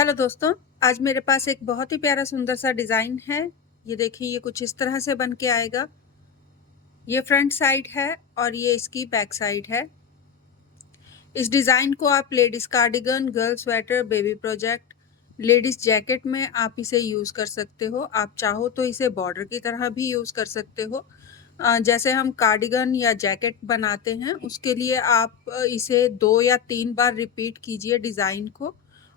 Hello दोस्तों, आज मेरे पास एक बहुत ही प्यारा सुंदर सा डिज़ाइन है। ये देखिए, ये कुछ इस तरह से बन के आएगा। ये फ्रंट साइड है और ये इसकी बैक साइड है। इस डिज़ाइन को आप ladies cardigan, girl sweater, baby project, ladies jacket में आप इसे यूज़ कर सकते हो। आप चाहो तो इसे बॉर्डर की तरह भी यूज़ कर सकते हो। जैसे हम कार्डिगन या जैकेट बनाते हैं, उसके लिए आप इसे 2 या 3 बार रिपीट कीजिए डिज़ाइन को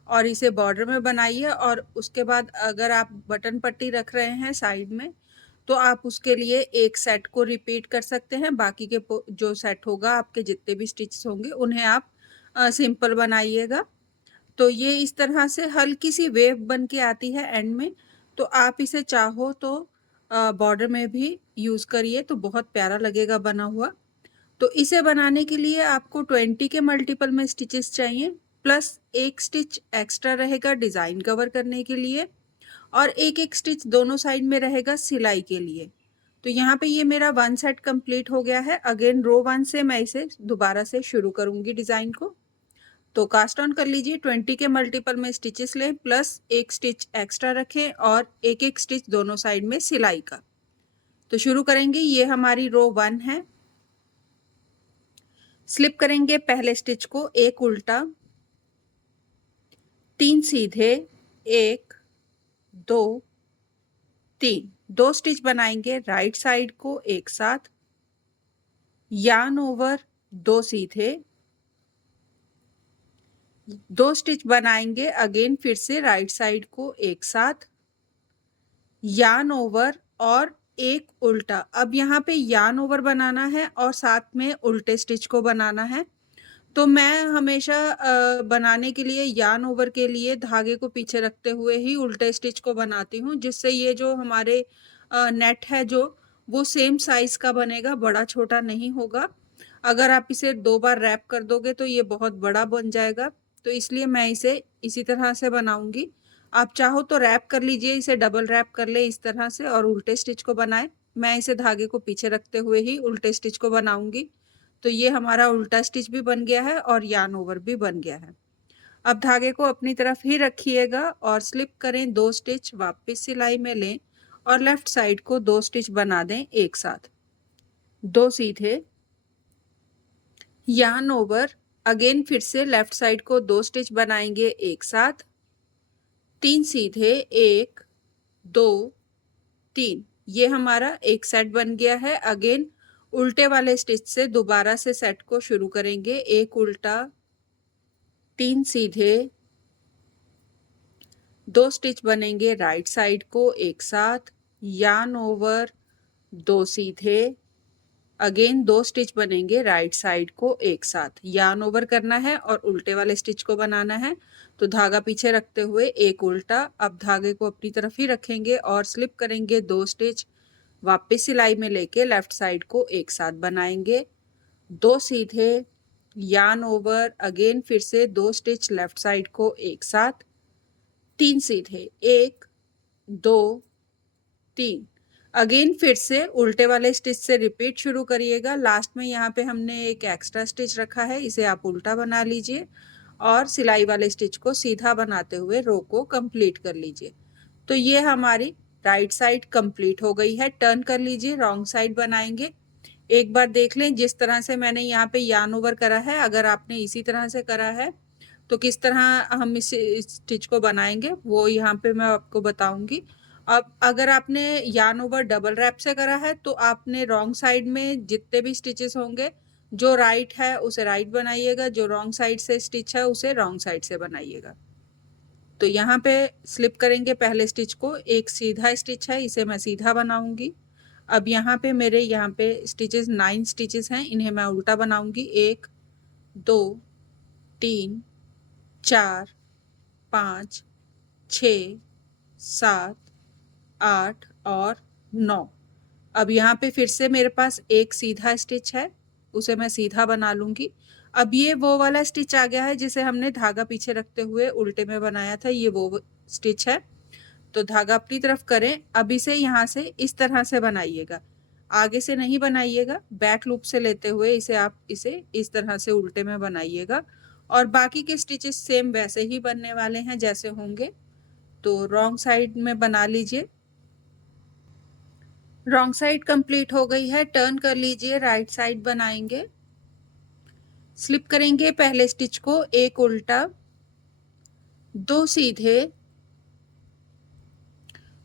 और इसे बॉर्डर में बनाइए। और उसके बाद अगर आप बटन पट्टी रख रहे हैं साइड में, तो आप उसके लिए एक सेट को रिपीट कर सकते हैं। बाकी के जो सेट होगा, आपके जितने भी स्टिचेस होंगे, उन्हें आप सिंपल बनाइएगा। तो ये इस तरह से हल्की सी वेव बन के आती है एंड में। तो आप इसे चाहो तो बॉर्डर में भी यूज़ करिए, तो बहुत प्यारा लगेगा बना हुआ। तो इसे बनाने के लिए आपको 20 के मल्टीपल में स्टिचेस चाहिए, प्लस एक स्टिच एक्स्ट्रा रहेगा डिज़ाइन कवर करने के लिए, और एक एक स्टिच दोनों साइड में रहेगा सिलाई के लिए। तो यहाँ पे ये मेरा 1 सेट कंप्लीट हो गया है। अगेन रो 1 से मैं इसे दोबारा से शुरू करूँगी डिज़ाइन को। तो कास्ट ऑन कर लीजिए, 20 के मल्टीपल में स्टिचेस लें, प्लस एक स्टिच एक्स्ट्रा रखें और एक एक स्टिच दोनों साइड में सिलाई का। तो शुरू करेंगे। ये हमारी रो 1 है। स्लिप करेंगे पहले स्टिच को, एक उल्टा, 3 सीधे, 1 2 3, 2 स्टिच बनाएंगे राइट साइड को एक साथ, यार्न ओवर, 2 सीधे, 2 स्टिच बनाएंगे अगेन फिर से राइट साइड को एक साथ, यार्न ओवर और एक उल्टा। अब यहाँ पे यार्न ओवर बनाना है और साथ में उल्टे स्टिच को बनाना है। तो मैं हमेशा बनाने के लिए यार्न ओवर के लिए धागे को पीछे रखते हुए ही उल्टे स्टिच को बनाती हूँ, जिससे ये जो हमारे नेट है जो वो सेम साइज का बनेगा, बड़ा छोटा नहीं होगा। अगर आप इसे 2 बार रैप कर दोगे तो ये बहुत बड़ा बन जाएगा, तो इसलिए मैं इसे इसी तरह से बनाऊंगी। आप चाहो तो रैप कर लीजिए, इसे डबल रैप कर ले इस तरह से और उल्टे स्टिच को बनाए। मैं इसे धागे को पीछे रखते हुए ही उल्टे स्टिच को बनाऊंगी। तो ये हमारा उल्टा स्टिच भी बन गया है और यार्न ओवर भी बन गया है। अब धागे को अपनी तरफ ही रखिएगा और स्लिप करें, 2 स्टिच वापस सिलाई में लें और लेफ्ट साइड को 2 स्टिच बना दें एक साथ, 2 सीधे, यार्न ओवर, अगेन फिर से लेफ्ट साइड को 2 स्टिच बनाएंगे एक साथ, 3 सीधे, 1 2 3। ये हमारा एक सेट बन गया है। अगेन उल्टे वाले स्टिच से दोबारा से सेट को शुरू करेंगे, एक उल्टा, 3 सीधे, 2 स्टिच बनेंगे राइट साइड को एक साथ, यार्न ओवर, 2 सीधे, अगेन 2 स्टिच बनेंगे राइट साइड को एक साथ, यार्न ओवर करना है और उल्टे वाले स्टिच को बनाना है। तो धागा पीछे रखते हुए एक उल्टा, अब धागे को अपनी तरफ ही रखेंगे और स्लिप करेंगे, 2 स्टिच वापस सिलाई में लेके लेफ्ट साइड को एक साथ बनाएंगे, 2 सीधे, यार्न ओवर, अगेन फिर से 2 स्टिच लेफ्ट साइड को एक साथ, 3 सीधे, 1 2 3। अगेन फिर से उल्टे वाले स्टिच से रिपीट शुरू करिएगा। लास्ट में यहाँ पे हमने एक एक्स्ट्रा स्टिच रखा है, इसे आप उल्टा बना लीजिए और सिलाई वाले स्टिच को सीधा बनाते हुए रो को कंप्लीट कर लीजिए। तो ये हमारी राइट साइड कंप्लीट हो गई है। टर्न कर लीजिए, रॉन्ग साइड बनाएंगे। एक बार देख लें, जिस तरह से मैंने यहाँ पे यार्न ओवर करा है, अगर आपने इसी तरह से करा है तो किस तरह हम इस स्टिच को बनाएंगे वो यहाँ पे मैं आपको बताऊंगी। अब अगर आपने यार्न ओवर डबल रैप से करा है तो आपने रॉन्ग साइड में जितने भी स्टिचेस होंगे, जो राइट है उसे राइट बनाइएगा, जो रॉन्ग साइड से स्टिच है उसे रॉन्ग साइड से बनाइएगा। तो यहाँ पे स्लिप करेंगे पहले स्टिच को, एक सीधा स्टिच है, इसे मैं सीधा बनाऊंगी। अब यहाँ पे मेरे यहाँ पे स्टिचेस 9 स्टिचेस हैं, इन्हें मैं उल्टा बनाऊंगी। 1 2 3 4 5 6 7 8 और 9। अब यहाँ पे फिर से मेरे पास एक सीधा स्टिच है, उसे मैं सीधा बना लूंगी। अब ये वो वाला स्टिच आ गया है जिसे हमने धागा पीछे रखते हुए उल्टे में बनाया था, ये वो स्टिच है। तो धागा अपनी तरफ करें। अब इसे यहाँ से इस तरह से बनाइएगा, आगे से नहीं बनाइएगा, बैक लूप से लेते हुए इसे आप इसे इस तरह से उल्टे में बनाइएगा और बाकी के स्टिचेस सेम वैसे ही बनने वाले हैं जैसे होंगे। तो रॉन्ग साइड में बना लीजिए। रॉन्ग साइड कंप्लीट हो गई है, टर्न कर लीजिए, राइट साइड बनाएंगे। स्लिप करेंगे पहले स्टिच को, एक उल्टा, दो सीधे।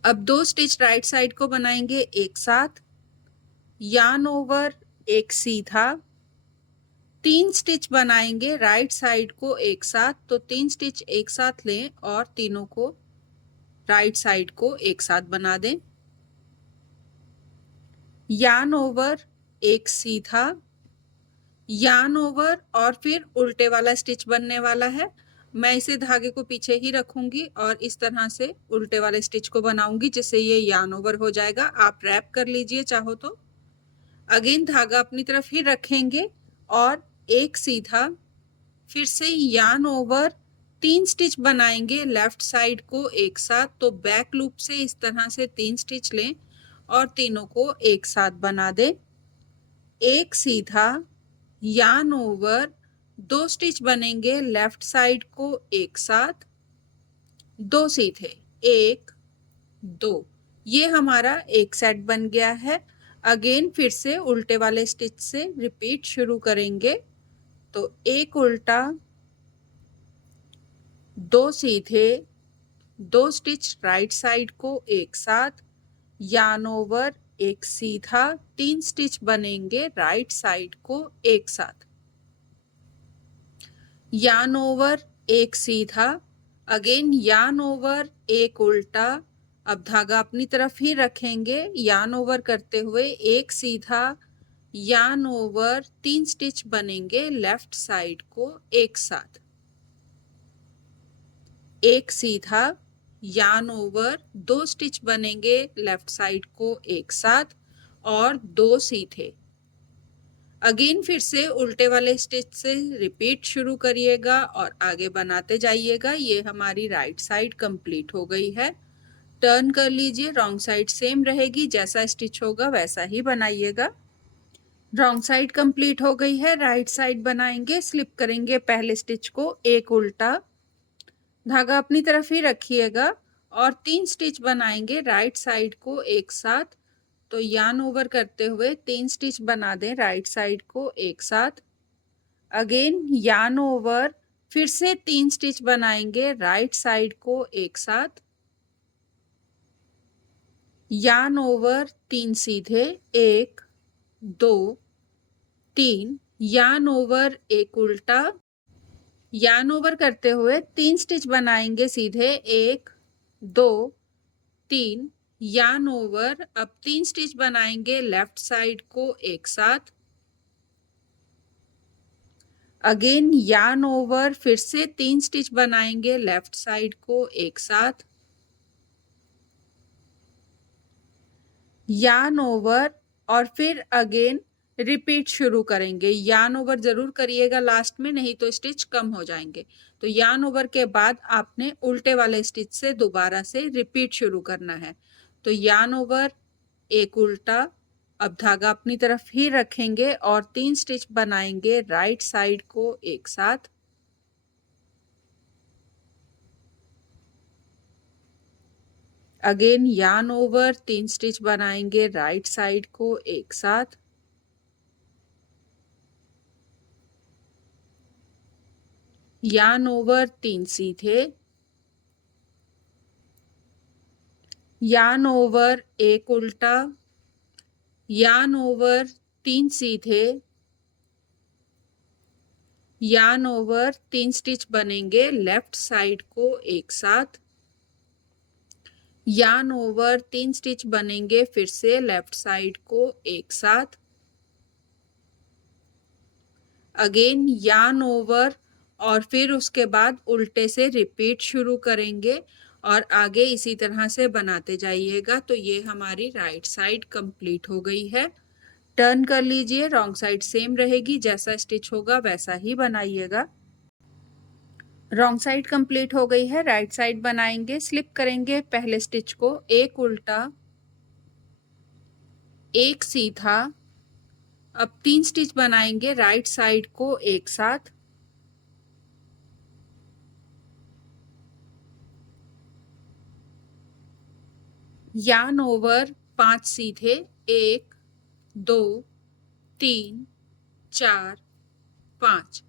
अब दो स्टिच राइट साइड को बनाएंगे एक साथ, यार्न ओवर, एक सीधा, तीन स्टिच बनाएंगे राइट साइड को एक साथ। तो तीन स्टिच एक साथ लें और तीनों को राइट साइड को एक साथ बना दें। यार्न ओवर, एक सीधा, यार्न ओवर और फिर उल्टे वाला स्टिच बनने वाला है। मैं इसे धागे को पीछे ही रखूंगी और इस तरह से उल्टे वाले स्टिच को बनाऊंगी जिससे ये यार्न ओवर हो जाएगा। आप रैप कर लीजिए चाहो तो। अगेन धागा अपनी तरफ ही रखेंगे और एक सीधा, फिर से यार्न ओवर, तीन स्टिच बनाएंगे लेफ्ट साइड को एक साथ। तो बैक लूप से इस तरह से तीन स्टिच लें और तीनों को एक साथ बना दें। एक सीधा, यार्न ओवर, दो स्टिच बनेंगे लेफ्ट साइड को एक साथ, दो सीधे, एक, दो। ये हमारा एक सेट बन गया है। अगेन फिर से उल्टे वाले स्टिच से रिपीट शुरू करेंगे। तो एक उल्टा, दो सीधे, दो स्टिच राइट साइड को एक साथ, यार्न ओवर, एक सीधा, तीन स्टिच बनेंगे राइट साइड को एक साथ, यार्न ओवर, एक सीधा, अगेन यार्न ओवर, एक उल्टा। अब धागा अपनी तरफ ही रखेंगे, यार्न ओवर करते हुए एक सीधा, यार्न ओवर, तीन स्टिच बनेंगे लेफ्ट साइड को एक साथ, एक सीधा, यार्न ओवर, दो स्टिच बनेंगे लेफ्ट साइड को एक साथ और दो सीधे। अगेन फिर से उल्टे वाले स्टिच से रिपीट शुरू करिएगा और आगे बनाते जाइएगा। ये हमारी राइट साइड कंप्लीट हो गई है। टर्न कर लीजिए, रॉन्ग साइड सेम रहेगी, जैसा स्टिच होगा वैसा ही बनाइएगा। रॉन्ग साइड कंप्लीट हो गई है, राइट साइड बनाएंगे। स्लिप करेंगे पहले स्टिच को, एक उल्टा, धागा अपनी तरफ ही रखिएगा और तीन स्टिच बनाएंगे राइट साइड को एक साथ। तो यार्न ओवर करते हुए तीन स्टिच बना दें राइट साइड को एक साथ। अगेन यार्न ओवर, फिर से तीन स्टिच बनाएंगे राइट साइड को एक साथ, यार्न ओवर, तीन सीधे, एक, दो, तीन, यार्न ओवर, एक उल्टा, यार्न ओवर करते हुए तीन स्टिच बनाएंगे सीधे, एक, दो, तीन, यार्न ओवर। अब तीन स्टिच बनाएंगे लेफ्ट साइड को एक साथ, अगेन यार्न ओवर, फिर से तीन स्टिच बनाएंगे लेफ्ट साइड को एक साथ, यार्न ओवर और फिर अगेन रिपीट शुरू करेंगे। यार्न ओवर जरूर करिएगा लास्ट में, नहीं तो स्टिच कम हो जाएंगे। तो यार्न ओवर के बाद आपने उल्टे वाले स्टिच से दोबारा से रिपीट शुरू करना है। तो यार्न ओवर, एक उल्टा, अब धागा अपनी तरफ ही रखेंगे और तीन स्टिच बनाएंगे राइट साइड को एक साथ, अगेन यार्न ओवर, तीन स्टिच बनाएंगे राइट साइड को एक साथ, यार्न ओवर, तीन सीधे, यार्न ओवर, एक उल्टा, यार्न ओवर, तीन सीधे, यार्न ओवर, तीन स्टिच बनेंगे लेफ्ट साइड को एक साथ, यार्न ओवर, तीन स्टिच बनेंगे फिर से लेफ्ट साइड को एक साथ, अगेन यार्न ओवर और फिर उसके बाद उल्टे से रिपीट शुरू करेंगे और आगे इसी तरह से बनाते जाइएगा। तो ये हमारी राइट साइड कंप्लीट हो गई है। टर्न कर लीजिए, रॉन्ग साइड सेम रहेगी, जैसा स्टिच होगा वैसा ही बनाइएगा। रॉन्ग साइड कंप्लीट हो गई है, राइट साइड बनाएंगे। स्लिप करेंगे पहले स्टिच को, एक उल्टा, एक सीधा, अब तीन स्टिच बनाएंगे राइट साइड को एक साथ, यार्न ओवर 5 सीधे, 1 2 3 4 5।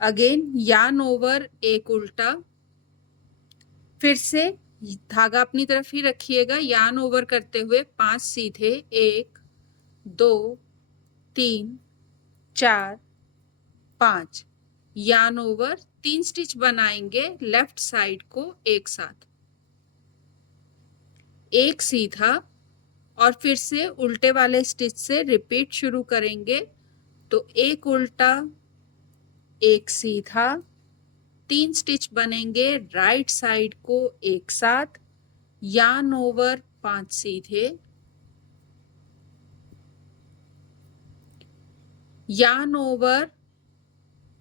अगेन यार्न ओवर एक उल्टा, फिर से धागा अपनी तरफ ही रखिएगा। यार्न ओवर करते हुए 5 सीधे, 1 2 3 4 5। यार्न ओवर 3 स्टिच बनाएंगे लेफ्ट साइड को एक साथ, एक सीधा और फिर से उल्टे वाले स्टिच से रिपीट शुरू करेंगे। तो एक उल्टा, एक सीधा, 3 स्टिच बनेंगे राइट साइड को एक साथ, यार्न ओवर 5 सीधे, यार्न ओवर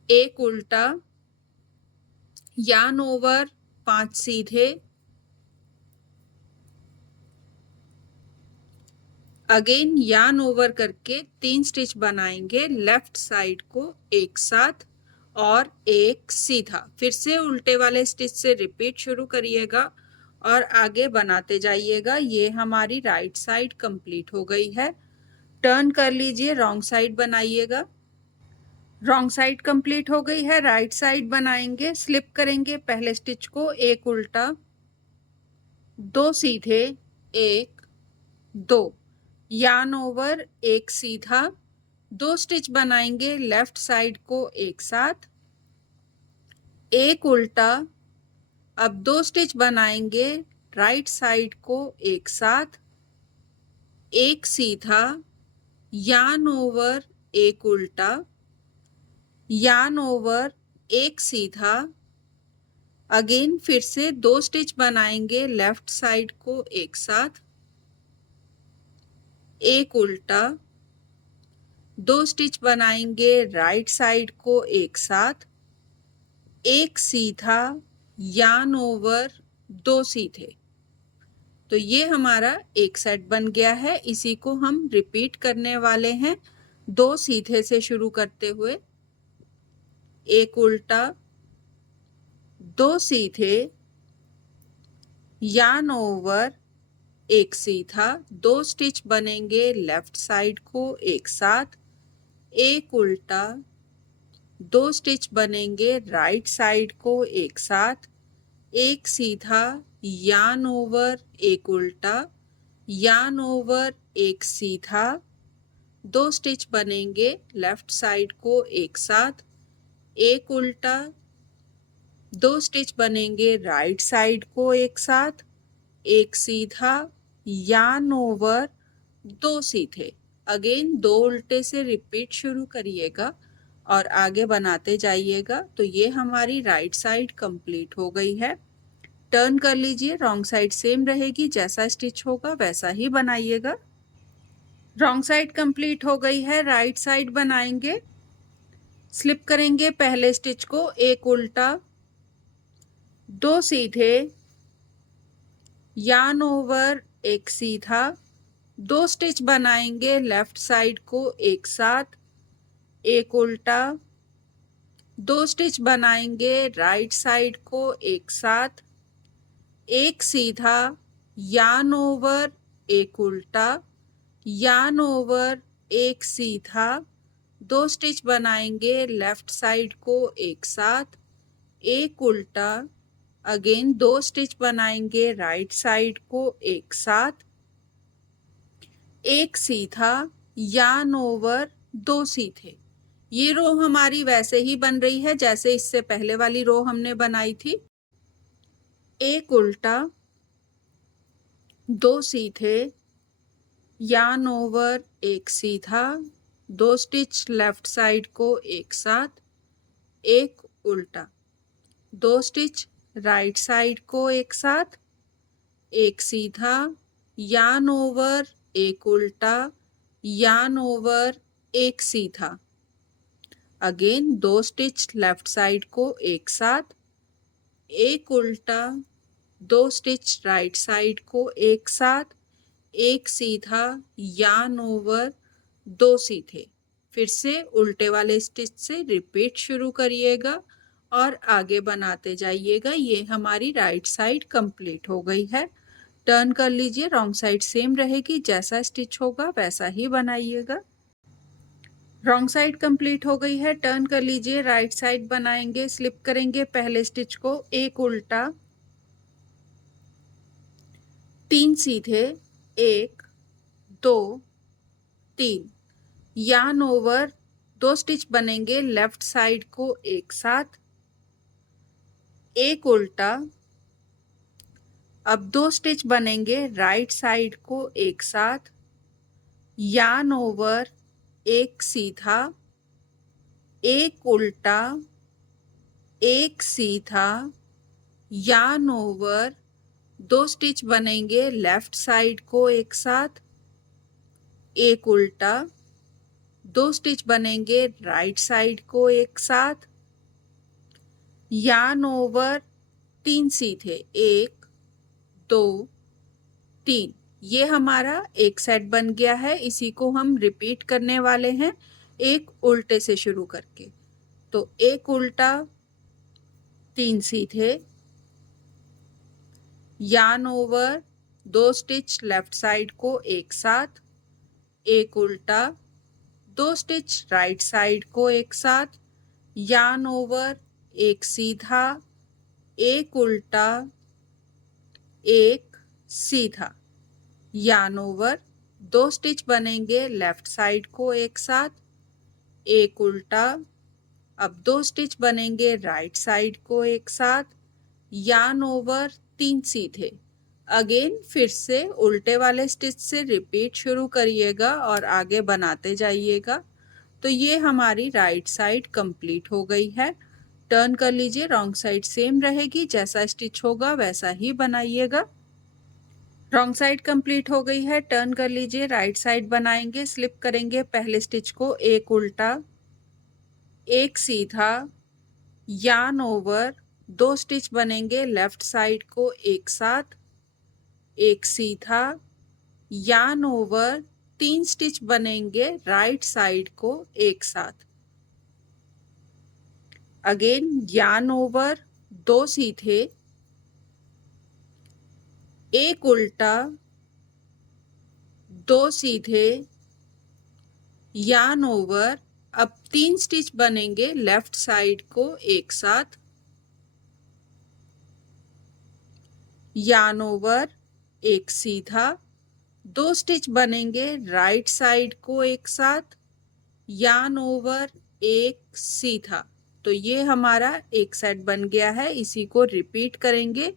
एक उल्टा, यार्न ओवर 5 सीधे, अगेन यार्न ओवर करके 3 स्टिच बनाएंगे लेफ्ट साइड को एक साथ और एक सीधा। फिर से उल्टे वाले स्टिच से रिपीट शुरू करिएगा और आगे बनाते जाइएगा। ये हमारी राइट साइड कंप्लीट हो गई है। टर्न कर लीजिए, रॉन्ग साइड बनाइएगा। रॉन्ग साइड कंप्लीट हो गई है, राइट साइड बनाएंगे। स्लिप करेंगे पहले स्टिच को, एक उल्टा, 2 सीधे, 1 2, यार्न ओवर एक सीधा, 2 स्टिच बनाएंगे लेफ्ट साइड को एक साथ, एक उल्टा, अब 2 स्टिच बनाएंगे राइट साइड को एक साथ, एक सीधा, यार्न ओवर एक उल्टा, यार्न ओवर एक सीधा, अगेन फिर से 2 स्टिच बनाएंगे लेफ्ट साइड को एक साथ, एक उल्टा, 2 स्टिच बनाएंगे राइट साइड को एक साथ, एक सीधा, यार्न ओवर 2 सीधे। तो ये हमारा एक सेट बन गया है। इसी को हम रिपीट करने वाले हैं 2 सीधे से शुरू करते हुए, एक उल्टा, 2 सीधे, यार्न ओवर एक सीधा, 2 स्टिच बनेंगे लेफ्ट साइड को एक साथ, एक उल्टा, 2 स्टिच बनेंगे राइट साइड को एक साथ, एक सीधा, यार्न ओवर एक उल्टा, यार्न ओवर एक सीधा, 2 स्टिच बनेंगे लेफ्ट साइड को एक साथ, एक उल्टा, 2 स्टिच बनेंगे राइट साइड को एक साथ, एक सीधा, यार्न ओवर 2 सीधे। अगेन 2 उल्टे से रिपीट शुरू करिएगा और आगे बनाते जाइएगा। तो ये हमारी राइट साइड कंप्लीट हो गई है। टर्न कर लीजिए, रॉन्ग साइड सेम रहेगी, जैसा स्टिच होगा वैसा ही बनाइएगा। रॉन्ग साइड कंप्लीट हो गई है, राइट साइड बनाएंगे। स्लिप करेंगे पहले स्टिच को, एक उल्टा, 2 सीधे, यार्न ओवर एक सीधा, 2 स्टिच बनाएंगे लेफ्ट साइड को एक साथ, एक उल्टा, 2 स्टिच बनाएंगे राइट साइड को एक साथ, एक सीधा, यार्न ओवर एक उल्टा, यार्न ओवर एक सीधा, 2 स्टिच बनाएंगे लेफ्ट साइड को एक साथ, एक उल्टा, अगेन 2 स्टिच बनाएंगे राइट साइड को एक साथ, एक सीधा, यार्न ओवर 2 सीधे। ये रो हमारी वैसे ही बन रही है जैसे इससे पहले वाली रो हमने बनाई थी। एक उल्टा, 2 सीधे, यार्न ओवर एक सीधा, 2 स्टिच लेफ्ट साइड को एक साथ, एक उल्टा, 2 स्टिच राइट साइड को एक साथ, एक सीधा, यार्न ओवर एक उल्टा, यार्न ओवर एक सीधा, अगेन 2 स्टिच लेफ्ट साइड को एक साथ, एक उल्टा, 2 स्टिच राइट साइड को एक साथ, एक सीधा, यार्न ओवर 2 सीधे। फिर से उल्टे वाले स्टिच से रिपीट शुरू करिएगा और आगे बनाते जाइएगा। ये हमारी राइट साइड कंप्लीट हो गई है। टर्न कर लीजिए, रॉन्ग साइड सेम रहेगी, जैसा स्टिच होगा वैसा ही बनाइएगा। रॉन्ग साइड कंप्लीट हो गई है, टर्न कर लीजिए, राइट साइड बनाएंगे, स्लिप करेंगे पहले स्टिच को, एक उल्टा, 3 सीधे, 1 2 3, यार्न ओवर, 2 स्टिच बनेंगे लेफ्ट साइड को एक साथ, एक उल्टा, अब 2 स्टिच बनेंगे राइट साइड को एक साथ, यार्न ओवर, एक सीधा, एक उल्टा, एक सीधा, यार्न ओवर, 2 स्टिच बनेंगे लेफ्ट साइड को एक साथ, एक उल्टा, 2 स्टिच बनेंगे राइट साइड को एक साथ, यार्न ओवर, 3 सीधे, 1 2 3, ये हमारा एक सेट बन गया है। इसी को हम रिपीट करने वाले हैं एक उल्टे से शुरू करके। तो एक उल्टा, 3 सीधे, yarn over, 2 stitch left side को एक साथ, एक उल्टा, 2 स्टिच राइट साइड को एक साथ, यार्न ओवर, एक सीधा, एक उल्टा, एक सीधा, यार्न ओवर, 2 स्टिच बनेंगे लेफ्ट साइड को एक साथ, एक उल्टा, अब 2 स्टिच बनेंगे राइट साइड को एक साथ, यार्न ओवर, 3 सीधे। अगेन फिर से उल्टे वाले स्टिच से रिपीट शुरू करिएगा और आगे बनाते जाइएगा। तो ये हमारी राइट साइड कंप्लीट हो गई है। टर्न कर लीजिए, रॉन्ग साइड सेम रहेगी, जैसा स्टिच होगा वैसा ही बनाइएगा। रॉन्ग साइड कंप्लीट हो गई है, टर्न कर लीजिए, राइट साइड बनाएंगे, स्लिप करेंगे पहले स्टिच को, एक उल्टा, एक सीधा, यार्न ओवर, 2 स्टिच बनेंगे लेफ्ट साइड को एक साथ, एक सीधा, यार्न ओवर, 3 स्टिच बनेंगे राइट साइड को एक साथ, अगेन यार्न ओवर, 2 सीधे, एक उल्टा, 2 सीधे, यार्न ओवर, अब 3 स्टिच बनेंगे लेफ्ट साइड को एक साथ, यार्न ओवर, एक सीधा, 2 स्टिच बनेंगे राइट साइड को एक साथ, यार्न ओवर, एक सीधा। तो ये हमारा एक सेट बन गया है। इसी को रिपीट करेंगे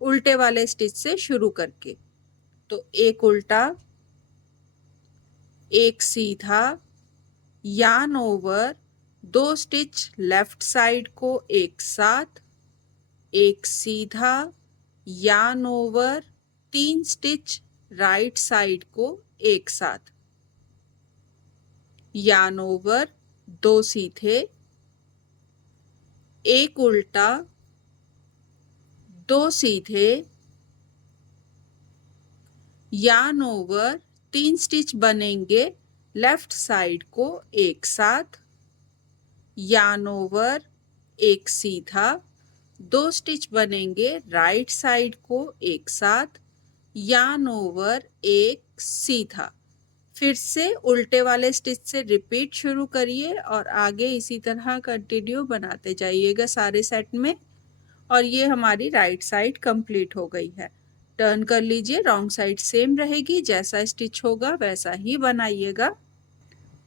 उल्टे वाले स्टिच से शुरू करके। तो एक उल्टा, एक सीधा, yarn over, 2 stitch left side को एक साथ, एक सीधा, yarn over, 3 stitch right side को एक साथ, यार्न ओवर, 2 सीधे, एक उल्टा, 2 सीधे, यार्न ओवर, 3 स्टिच बनेंगे लेफ्ट साइड को एक साथ, यार्न ओवर, एक सीधा, 2 स्टिच बनेंगे राइट साइड को एक साथ, यार्न ओवर, एक सीधा। फिर से उल्टे वाले स्टिच से रिपीट शुरू करिए और आगे इसी तरह कंटिन्यू बनाते जाइएगा सारे सेट में। और ये हमारी राइट साइड कंप्लीट हो गई है। टर्न कर लीजिए, रॉन्ग साइड सेम रहेगी, जैसा स्टिच होगा वैसा ही बनाइएगा।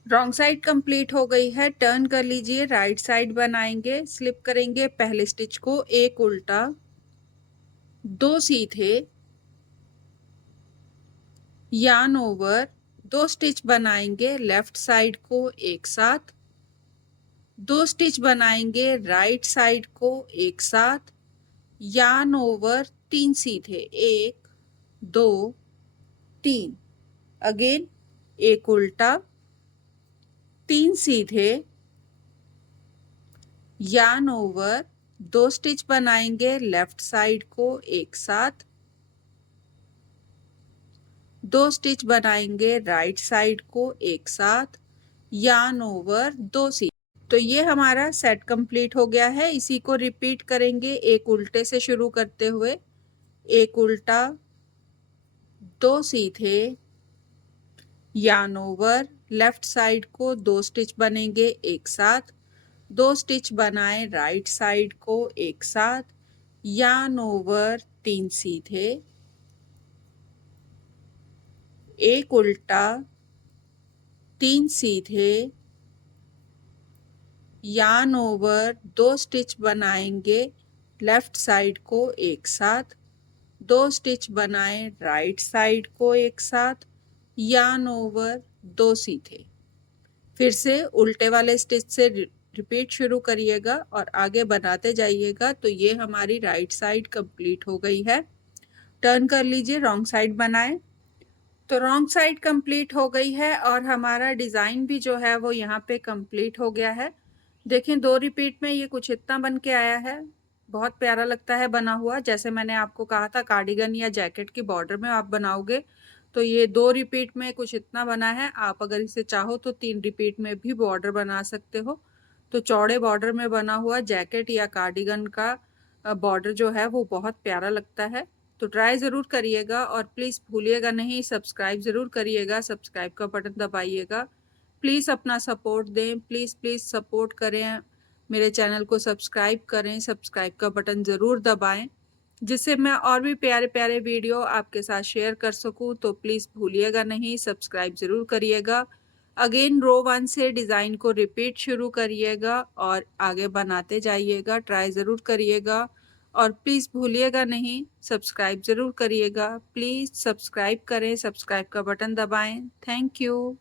रॉन्ग साइड कंप्लीट हो गई है, टर्न कर लीजिए, राइट साइड बनाएंगे, स्लिप करेंगे पहले स्टिच को, एक उल्टा, 2 सीधे, यार्न ओवर, 2 स्टिच बनाएंगे लेफ्ट साइड को एक साथ, 2 स्टिच बनाएंगे राइट साइड को एक साथ, यार्न ओवर, 3 सीधे, 1 2 3, अगेन एक उल्टा, 3 सीधे, यार्न ओवर, 2 स्टिच बनाएंगे लेफ्ट साइड को एक साथ, 2 स्टिच बनाएंगे राइट साइड को एक साथ, यार्न ओवर, 2 सीधे। तो ये हमारा सेट कंप्लीट हो गया है। इसी को रिपीट करेंगे एक उल्टे से शुरू करते हुए, एक उल्टा, 2 सीधे यार्न ओवर, लेफ्ट साइड को 2 स्टिच बनेंगे एक साथ, 2 स्टिच बनाए राइट साइड को एक साथ, यार्न ओवर 3 सीधे, एक उल्टा, 3 सीधे, यार्न ओवर 2 स्टिच बनाएंगे लेफ्ट साइड को एक साथ, 2 स्टिच बनाए राइट साइड को एक साथ, यार्न ओवर 2 सीधे। फिर से उल्टे वाले स्टिच से रिपीट शुरू करिएगा और आगे बनाते जाइएगा। तो ये हमारी राइट साइड कंप्लीट हो गई है। टर्न कर लीजिए, रॉन्ग साइड बनाए। तो रॉन्ग साइड कंप्लीट हो गई है और हमारा डिज़ाइन भी जो है वो यहाँ पे कंप्लीट हो गया है। देखें 2 रिपीट में ये कुछ इतना बन के आया है, बहुत प्यारा लगता है बना हुआ। जैसे मैंने आपको कहा था कार्डिगन या जैकेट की बॉर्डर में आप बनाओगे तो ये 2 रिपीट में कुछ इतना बना है। आप अगर इसे चाहो तो 3 रिपीट में भी बॉर्डर बना सकते हो। तो चौड़े बॉर्डर में बना हुआ जैकेट या कार्डिगन का बॉर्डर जो है वो बहुत प्यारा लगता है। तो ट्राई ज़रूर करिएगा और प्लीज़ भूलिएगा नहीं, सब्सक्राइब ज़रूर करिएगा, सब्सक्राइब का बटन दबाइएगा। प्लीज़ अपना सपोर्ट दें, प्लीज़ प्लीज़ सपोर्ट करें, मेरे चैनल को सब्सक्राइब करें, सब्सक्राइब का बटन ज़रूर दबाएं, जिससे मैं और भी प्यारे प्यारे वीडियो आपके साथ शेयर कर सकूं। तो प्लीज़ भूलिएगा नहीं, सब्सक्राइब ज़रूर करिएगा। अगेन रो 1 से डिज़ाइन को रिपीट शुरू करिएगा और आगे बनाते जाइएगा, ट्राई ज़रूर करिएगा और प्लीज़ भूलिएगा नहीं, सब्सक्राइब ज़रूर करिएगा। प्लीज़ सब्सक्राइब करें, सब्सक्राइब का बटन दबाएं। Thank you.